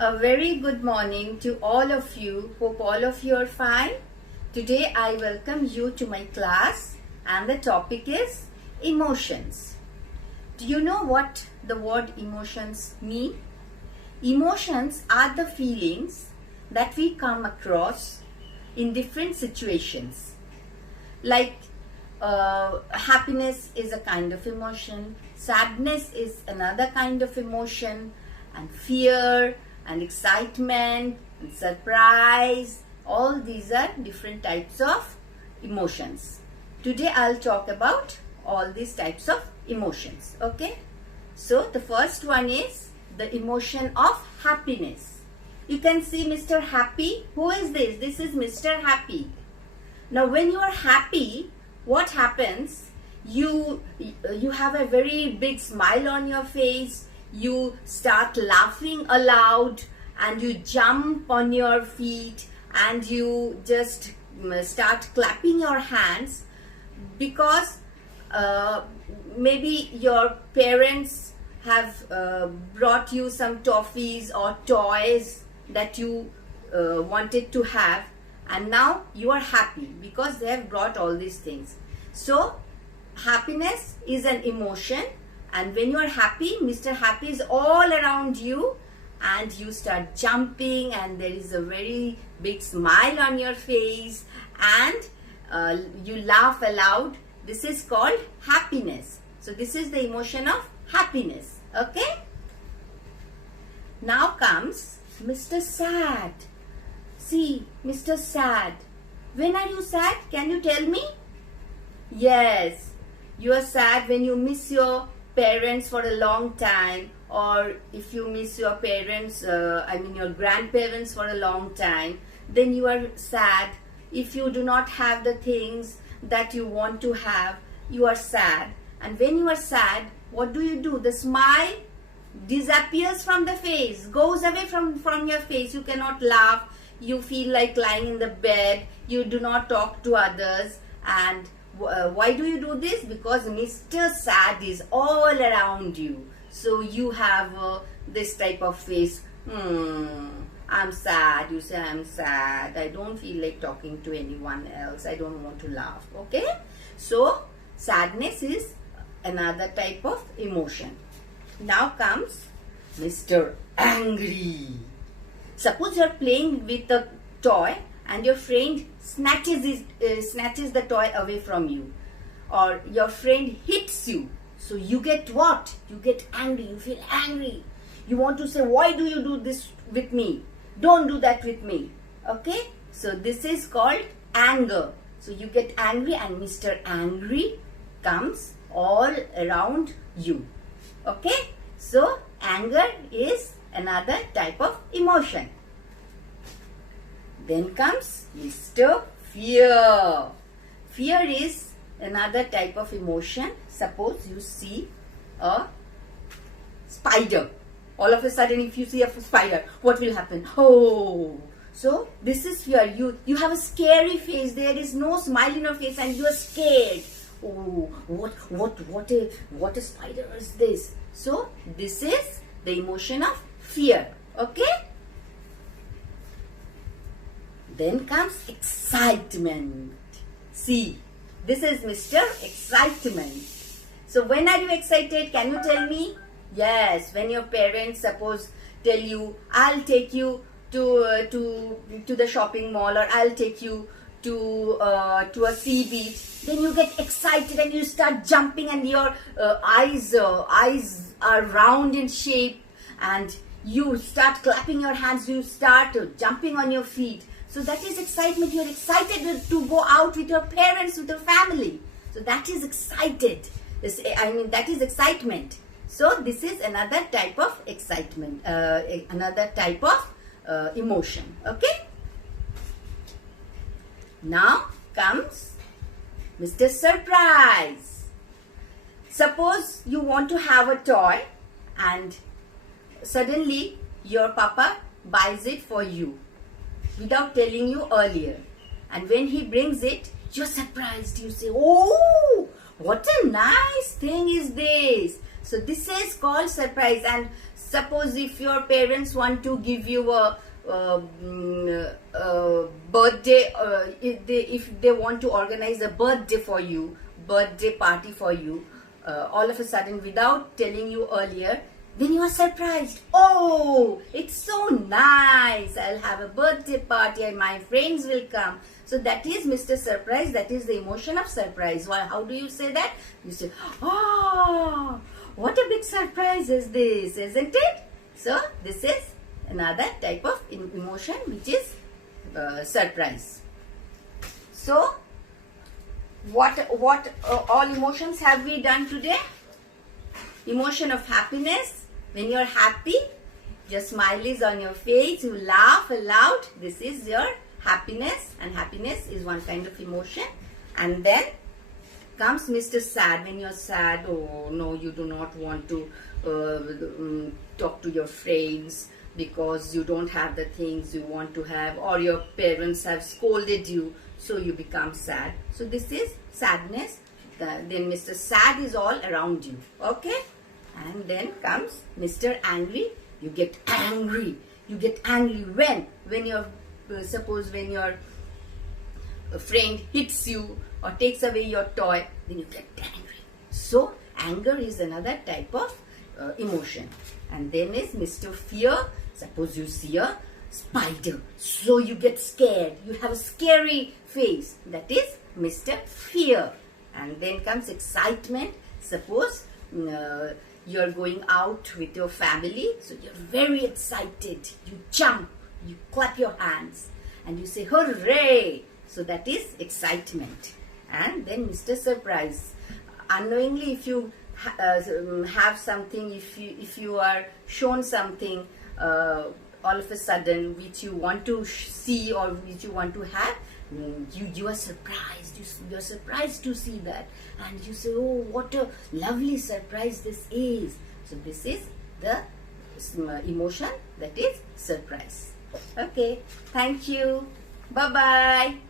A very good morning to all of you. Hope all of you are fine. Today I welcome you to my class and the topic is emotions. Do you know what the word emotions mean? Emotions are the feelings that we come across in different situations. Like happiness is a kind of emotion, sadness is another kind of emotion, and fear and excitement and surprise, all these are different types of emotions. Today I'll talk about all these types of emotions. Okay, so the first one is the emotion of happiness. You can see Mr. Happy. Who is this? This is Mr. Happy. Now when you are happy, what happens? You have a very big smile on your face. You start laughing aloud and you jump on your feet and you just start clapping your hands because maybe your parents have brought you some toffees or toys that you wanted to have, and now you are happy because they have brought all these things. So happiness is an emotion, and when you are happy, Mr. Happy is all around you and you start jumping and there is a very big smile on your face and you laugh aloud. This is called happiness. So this is the emotion of happiness. Okay? Now comes Mr. Sad. See, Mr. Sad. When are you sad? Can you tell me? Yes, you are sad when you miss your parents for a long time, or if you miss your parents, your grandparents for a long time, then you are sad. If you do not have the things that you want to have, you are sad. And when you are sad, what do? The smile disappears from the face, goes away from your face. You cannot laugh. You feel like lying in the bed. You do not talk to others. And why do you do this? Because Mr. Sad is all around you. So you have this type of face. I'm sad. You say, I'm sad. I don't feel like talking to anyone else. I don't want to laugh. Okay? So sadness is another type of emotion. Now comes Mr. Angry. Suppose you're playing with a toy and your friend snatches the toy away from you, or your friend hits you. So you get what? You get angry. You feel angry. You want to say, why do you do this with me? Don't do that with me. Okay? So this is called anger. So you get angry and Mr. Angry comes all around you. Okay? So anger is another type of emotion. Then comes Mr. Fear. Fear is another type of emotion. Suppose you see a spider. All of a sudden, if you see a spider, what will happen? Oh! So this is fear. You have a scary face. There is no smile in your face and you are scared. Oh, what a spider is this? So this is the emotion of fear. Okay? Then comes excitement. See, this is Mr. Excitement. So when are you excited? Can you tell me? Yes, when your parents suppose tell you, I'll take you to the shopping mall, or I'll take you to a sea beach. Then you get excited and you start jumping and your eyes are round in shape and you start clapping your hands. You start jumping on your feet. So that is excitement. You're excited to go out with your parents, with your family. So that is excited. That is excitement. So this is another type of excitement, another type of emotion. Okay? Now comes Mr. Surprise. Suppose you want to have a toy and suddenly your papa buys it for you without telling you earlier. And when he brings it, you're surprised. You say, oh, what a nice thing is this. So this is called surprise. And suppose if your parents want to give you a birthday, if they want to organize a birthday for you, birthday party for you, all of a sudden without telling you earlier, then you are surprised. Oh, it's so nice. I'll have a birthday party and my friends will come. So that is Mr. Surprise. That is the emotion of surprise. Well, how do you say that? You say, oh, what a big surprise is this, isn't it? So this is another type of emotion, which is surprise. So what all emotions have we done today? Emotion of happiness. When you're happy, your smile is on your face, you laugh aloud. This is your happiness, and happiness is one kind of emotion. And then comes Mr. Sad. When you're sad, oh no, you do not want to talk to your friends because you don't have the things you want to have, or your parents have scolded you, so you become sad. So this is sadness. Then Mr. Sad is all around you. Okay? And then comes Mr. Angry. You get angry. You get angry when you're, suppose when your friend hits you or takes away your toy, then you get angry. So anger is another type of emotion. And then is Mr. Fear. Suppose you see a spider, so you get scared. You have a scary face. That is Mr. Fear. And then comes excitement. Suppose you're going out with your family, so you're very excited. You jump, you clap your hands, and you say, hooray! So that is excitement. And then Mr. Surprise. Unknowingly, if you have something, if you are shown something all of a sudden which you want to see or which you want to have, you are surprised. You're surprised to see that, and you say, oh, what a lovely surprise this is. So this is the emotion, that is surprise. Okay, thank you. Bye bye.